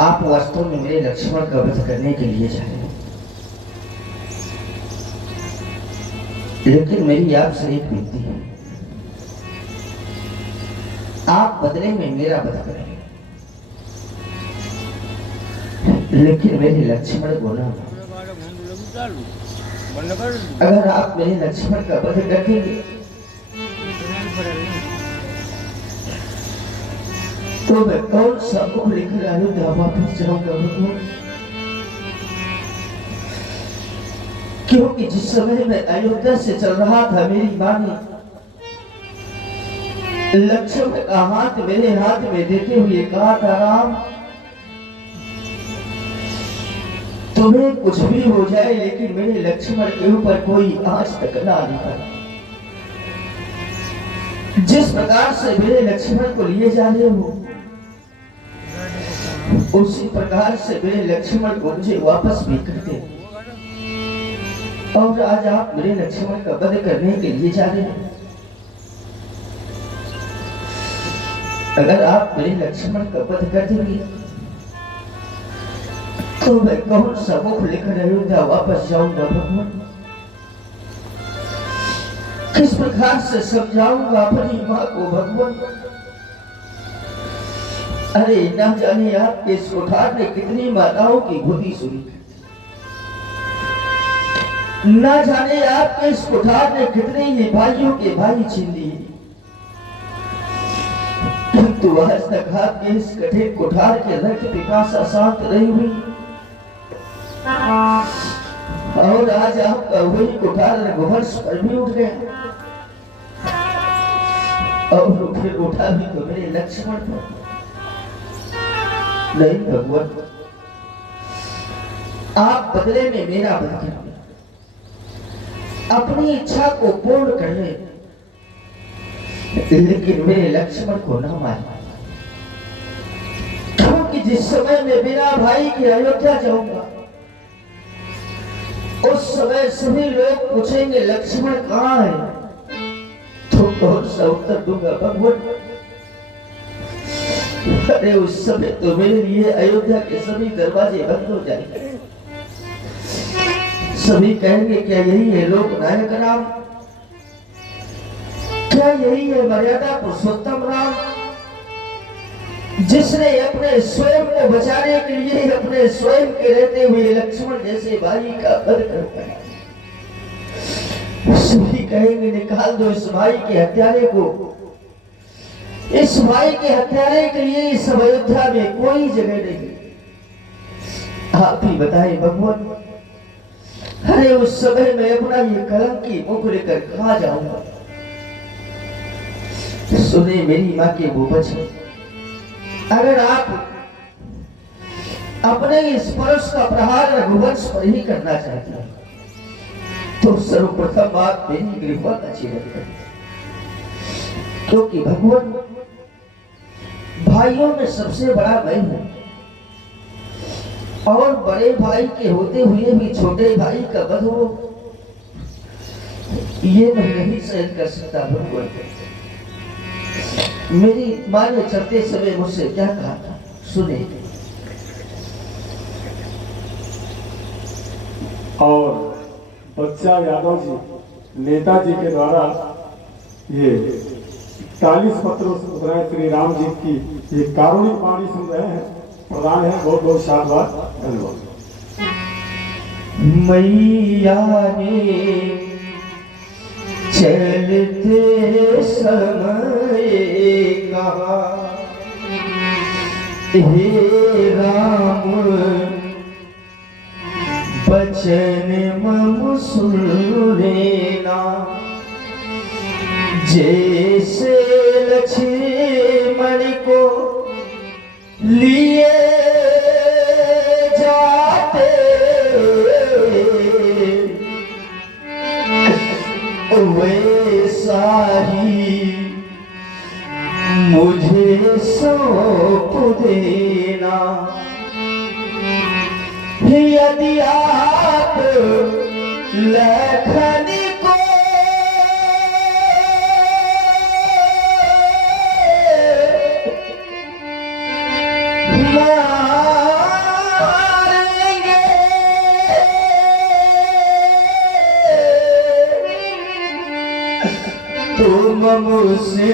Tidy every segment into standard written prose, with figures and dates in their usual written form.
आप वास्तव में मेरे लक्ष्मण का वध करने के लिए जा रहे हैं, लेकिन मेरी आपसे एक विनती है, आप बदले में मेरा वध करें, लेकिन मेरे लक्ष्मण को ना। अगर आप मेरे लक्ष्मण का वध कर देंगे तो मैं कौन सा मुख लेकर अयोध्या वापस जाऊंगा भगवान। क्योंकि जिस समय मैं अयोध्या से चल रहा था, मेरी मां ने लक्ष्मण का हाथ मेरे हाथ में देते हुए कहा था, राम तुम्हें कुछ भी हो जाए लेकिन मेरे लक्ष्मण के ऊपर कोई आंच तक ना निकले। जिस प्रकार से मेरे लक्ष्मण को लिए जा रहे हो, उसी प्रकार से मेरे लक्ष्मण को मुझे वापस भी कर दे। और आज आप मेरे लक्ष्मण का वध करने के लिए जा रहे हैं। अगर आप मेरे लक्ष्मण का वध कर देंगे तो मैं कौन सा मुख लेकर अयोध्या वापस जाऊंगा भगवान। किस प्रकार से समझाऊंगा अपनी मां को भगवान। अरे ना जाने आपके इस कोठार ने कितनी माताओं की गोदी सुनी, ना जाने आपके इस कोठार ने कितने ही भाइयों के भाई छीन लिए, किंतु आज तक आपके इस कठिन कोठार के रक्त पिपासा शांत रही हुई। और आज आपका वही कोठार रघुवंश पर भी उठ गया, और फिर उठा भी तो मेरे लक्ष्मण पर। नहीं भगवान, आप बदले में मेरा वध करें, अपनी इच्छा को पूर्ण कर ले, लेकिन मेरे लक्ष्मण को न मारे। क्योंकि जिस समय मैं बिना भाई के अयोध्या जाऊंगा, उस समय सभी लोग पूछेंगे लक्ष्मण कहाँ है, तो कौन सा उत्तर दूंगा भगवान। अरे उस समय तो मेरे लिए अयोध्या के सभी दरवाजे बंद हो जाएंगे। सभी कहेंगे क्या यही है लोक नायक राम, क्या यही है मर्यादा पुरुषोत्तम राम, जिसने अपने स्वयं को बचाने के लिए अपने स्वयं के रहते हुए लक्ष्मण जैसे भाई का वध कर पाया। सभी कहेंगे निकाल दो इस भाई के हत्यारे को, इस भाई के हत्यारे के लिए इस अयोध्या में कोई जगह नहीं। आप ही बताएं भगवान, अरे उस समय मैं अपना ये कलंकी मुख लेकर कहां जाऊंगा। सुने मेरी मां के वो वचन, अगर आप अपने इस परश का प्रहार रघुवंश पर ही करना चाहते हैं तो सर्वप्रथम आप मेरी कृपा का चिरन करें। क्योंकि भगवान भाइयों में सबसे बड़ा मैं हूं, और बड़े भाई के होते हुए भी छोटे भाई का वध हो, ये मैं नहीं सहन कर सकता भगवान। मेरी मां ने चलते समय मुझसे क्या कहा था, सुने। और बच्चा यादव जी नेताजी के द्वारा ये 40 पत्रों से उतराए श्री राम जी की ये कारुणिक वाणी सुन रहे हैं। प्रधान है, बहुत बहुत शाबाश, धन्यवाद। मैया ने चलते समय कहा, हे राम बचन मम सुन लेना, जैसे लक्ष्मण को लिए जाते वैसा ही मुझे सौंप देना। यदि आप लखन को मान मुझसे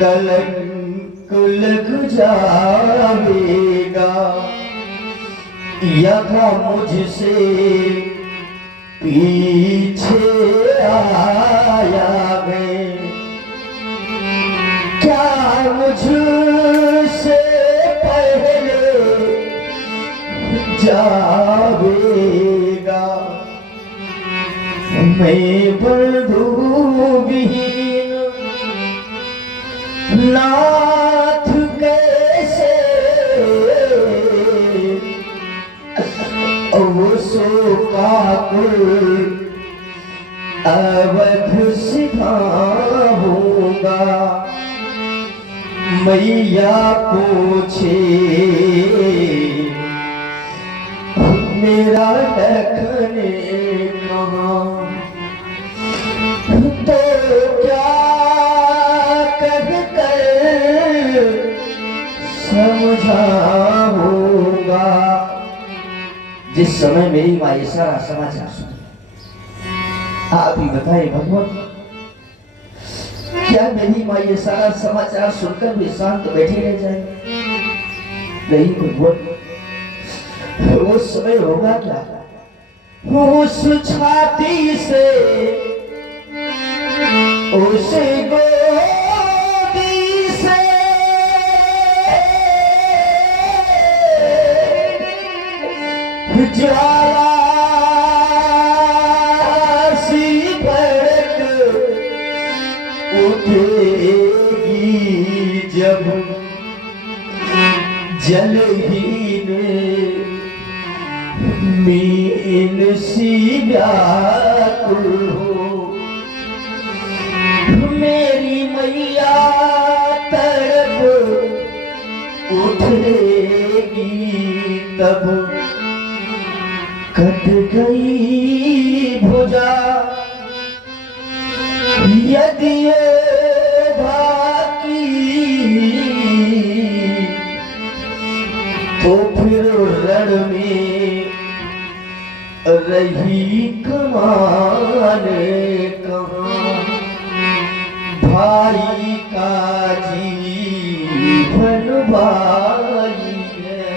कलंक लग जाएगा, यहाँ मुझसे पीछे आया मैं, क्या मुझसे पहले जाएगा। मैं बंधुविहीन नाथ कैसे सो काकुल अवध सिधाऊंगा। मैया पूछे मेरा लखने कहाँ, तो क्या कर समझाऊंगा। जिस समय मेरी माँ ये सारा समाचार सुने, आप ही बताएं भगवान, क्या मेरी माँ ये सारा समाचार सुनकर भी शांत बैठी रह जाए? नहीं भगवान, उस समय होगा क्या? उस छाती से उस गोदी से ज्वाला सी भड़क उठेगी जब जलहीन मीन सी व्याकुल हो। मेरी मैया तड़प उठेगी तब कट गई भुजा, यदि ये बाकी तो फिर रण में रही कमाने कहाँ। भाई का जीवन भाई है,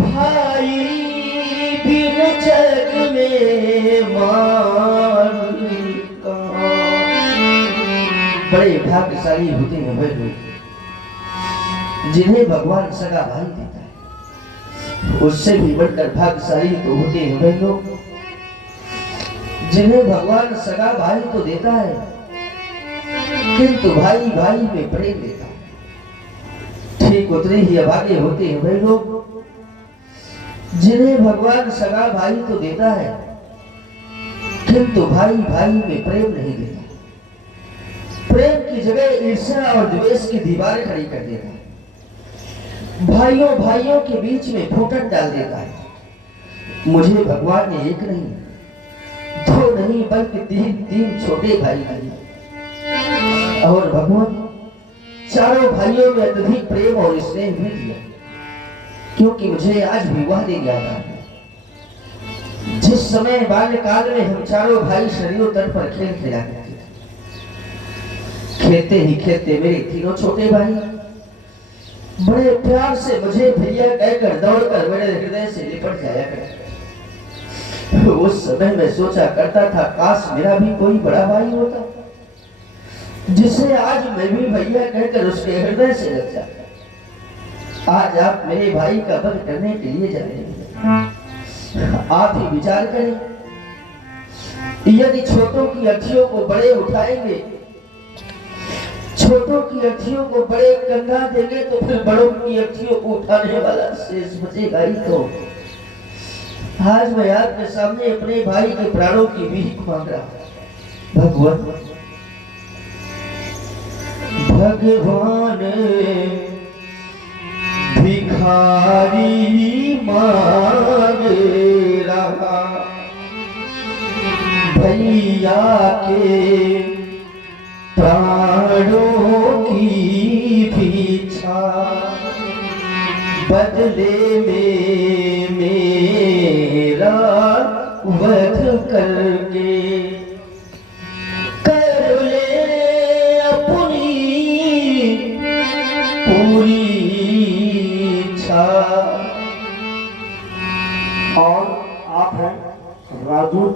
भाई बिन जग में मान कहाँ। बड़े भाग्यशाली होते हैं वे लोग जिन्हें भगवान सगा भाई देता है। उससे भी बढ़कर भाग्यशाली तो होते हैं वे लोग जिन्हें भगवान सगा भाई तो देता है, किंतु भाई भाई में प्रेम देता है। ठीक उतने ही अभागे होते हैं वे लोग जिन्हें भगवान सगा भाई तो देता है, किंतु भाई भाई में प्रेम नहीं देता। प्रेम की जगह ईर्ष्या और द्वेष की दीवार खड़ी कर देता है। भाइयों भाइयों के बीच में फूटन डाल देता है। मुझे भगवान ने एक नहीं दो नहीं बल्कि तीन छोटे भाई दिए, और भगवान चारों भाइयों में अत्यधिक प्रेम और स्नेह भी दिया। क्योंकि मुझे आज विवाह दे गया था। जिस समय बाल्यकाल में हम चारों भाई शरीरों तट पर खेल खेला करते थे, खेलते ही खेलते मेरे तीनों छोटे भाई बड़े प्यार से मुझे भैया कहकर दौड़कर मेरे हृदय से लिपट जाया करते। उस समय मैं सोचा करता था काश मेरा भी कोई बड़ा भाई होता जिसे आज मैं भी भैया कहकर उसके हृदय से लग जाता। आज आप मेरे भाई का वध करने के लिए जा रहे हैं। आप ही विचार करें, यदि छोटों की अर्थियों को बड़े उठाएंगे, छोटों की अर्थियों को बड़े कंधा देंगे, तो फिर बड़ों की अर्थियों को उठाने वाला शेष बचेगा ही। तो आज मैं आपके सामने अपने भाई के प्राणों की भीख मांग रहा हूं। भगवान भगवान भिखारी मांग रहा, भैया के प्राणों की पीछा, बदले में मेरा वध करके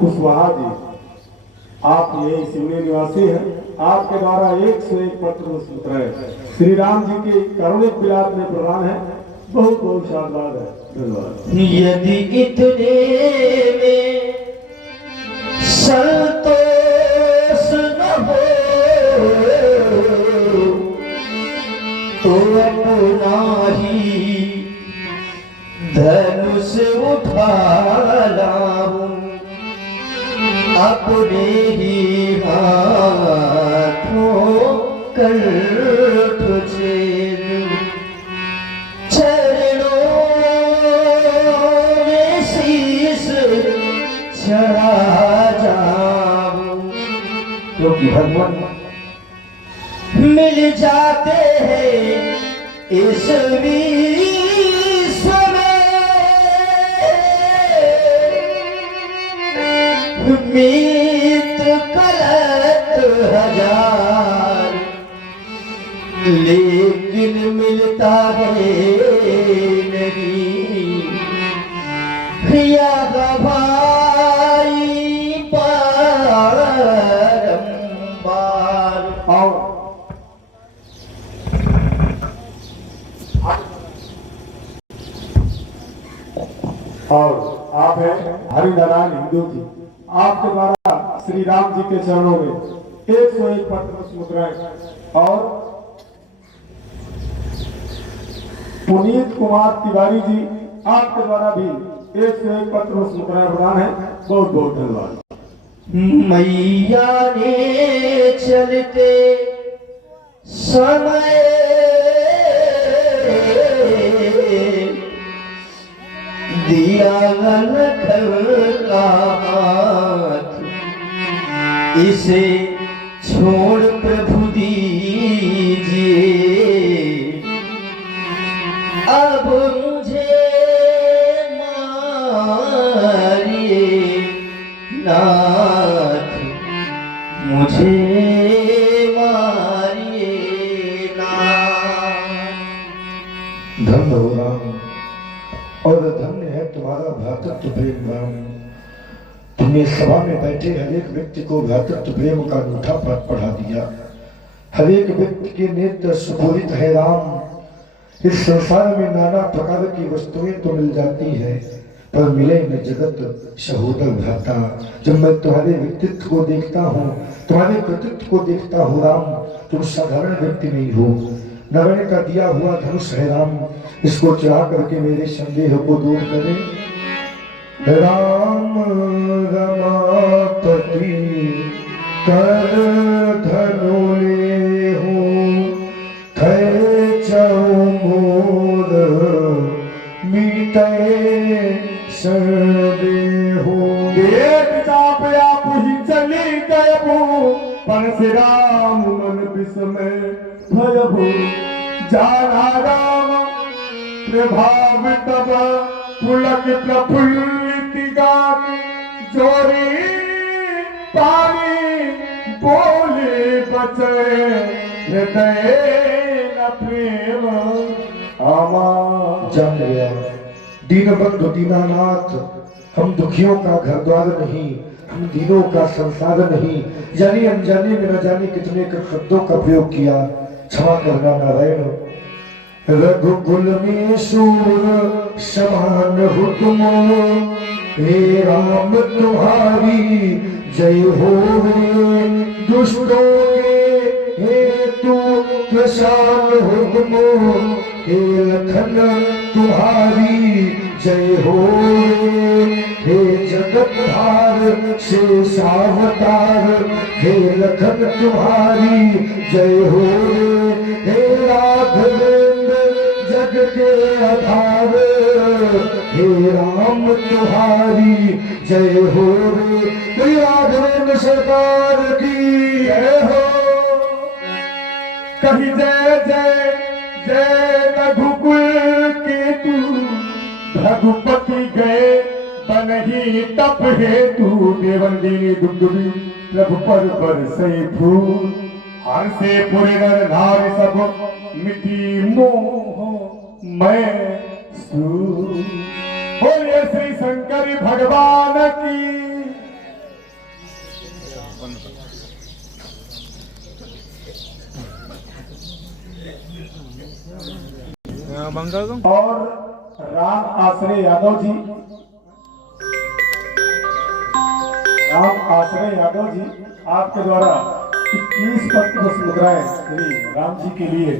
कुशवाहा जी, आप यही सिवनी निवासी हैं। आपके द्वारा 101 पत्र उतराए श्री राम जी के करुणिक विलाप में प्रदान है। बहुत बहुत शानदार है। धन्यवाद। यदि इतने में संतोष न हो तो अपना ही धनुष उठा लाऊं, अपने ही हाथों कर तुझे चरणों में शीश चढ़ा जाऊं, क्योंकि भगवान मिल जाते हैं इस विश्व में, मित्र करत हजार, लेकिन मिलता है नहीं याद भाई बारंबार। और आप हैं हरिनारायण हिंदू जी। आपके द्वारा श्री राम जी के चरणों में 101 पत्र मुद्राएं और पुनीत कुमार तिवारी जी, आपके द्वारा भी 101 पत्र मुद्राएं प्रदान है। बहुत बहुत धन्यवाद। मैया ने चलते समय दिया लखन का हाथ, इसे छोड़ प्रभु दीजिए अब मुझे मारिए नाथ, मुझे मारिए नाथ। धन्य हो राम और धन्य है तुम्हारा भ्रातृत्व प्रेम राम। तुमने सभा में बैठे हर एक व्यक्ति को भ्रातृत्व प्रेम का अनूठा पाठ पढ़ा दिया। हर एक व्यक्ति के नेत्र सुपूरित है राम। इस संसार में नाना प्रकार की वस्तुएं तो मिल जाती है, पर मिले न जगत सहोदर भ्राता। जब मैं तुम्हारे व्यक्तित्व को देखता हूँ, तुम्हारे कृतित्व को देखता हूँ राम, तुम साधारण व्यक्ति नहीं हो। नारायण का दिया हुआ धनुष है राम, इसको चढ़ा करके मेरे संदेह को दूर करे। राम रमापति कर धनु ले हूँ, थे चौमोर मीटे सर्वे हो। एक चाप आप ही चली गए परशुराम मन विस्मय भयभो। जाना राम प्रभाव तब पुलक प्रफुल्लित गान, जोरी पानी बोले बचे हृदय न प्रेम आमा। जान गया दीनबंधु दीनानाथ, हम दुखियों का घर द्वार नहीं, हम दीनों का संसार नहीं। जाने अनजाने में न जाने कितने शब्दों का प्रयोग किया, क्षमा करना नारायण। रघुकुल में सूर समान हो तुम, हे राम तुम्हारी जय हो रे। दुष्टों के हेतु प्रशान हो तुम, हे लखन तुम्हारी जय हो रे। हे जगत धार शेषावतार, हे लखन तुम्हारी जय हो रे। हे राघवेंद्र जग के आधार, हे राम तुम्हारी जय हो रे। श्री राघवेंद्र सरकार की जय हो। कही जय जय जय रघुकुल के तू, रघुपति गए बनही तप हेतु। देवन दीनी दुबदुबी प्रभु पर बरसई फूल, हर से पुरे नर नारी सब मिटी मोह मैं सू। बोलिए श्री शंकर भगवान की, और राम आश्रय यादव जी, आपके द्वारा 21 पत्र मुद्राएं श्री राम जी के लिए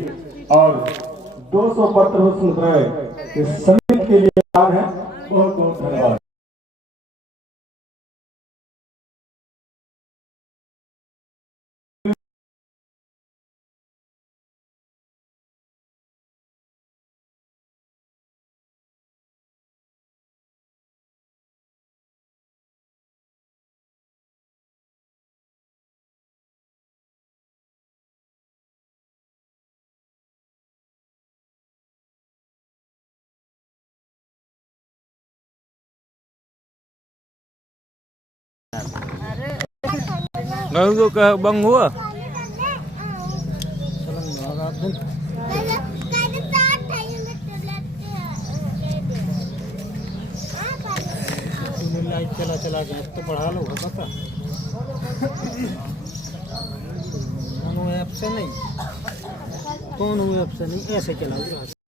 और 200 पत्र मुद्राएं इस समिति के लिए दान है। बहुत बहुत धन्यवाद। Ngư cái băng ngúa चला चला के तो बढ़ा लो पता ऐप से नहीं, कौन ऐप से नहीं, ऐसे चलाओ।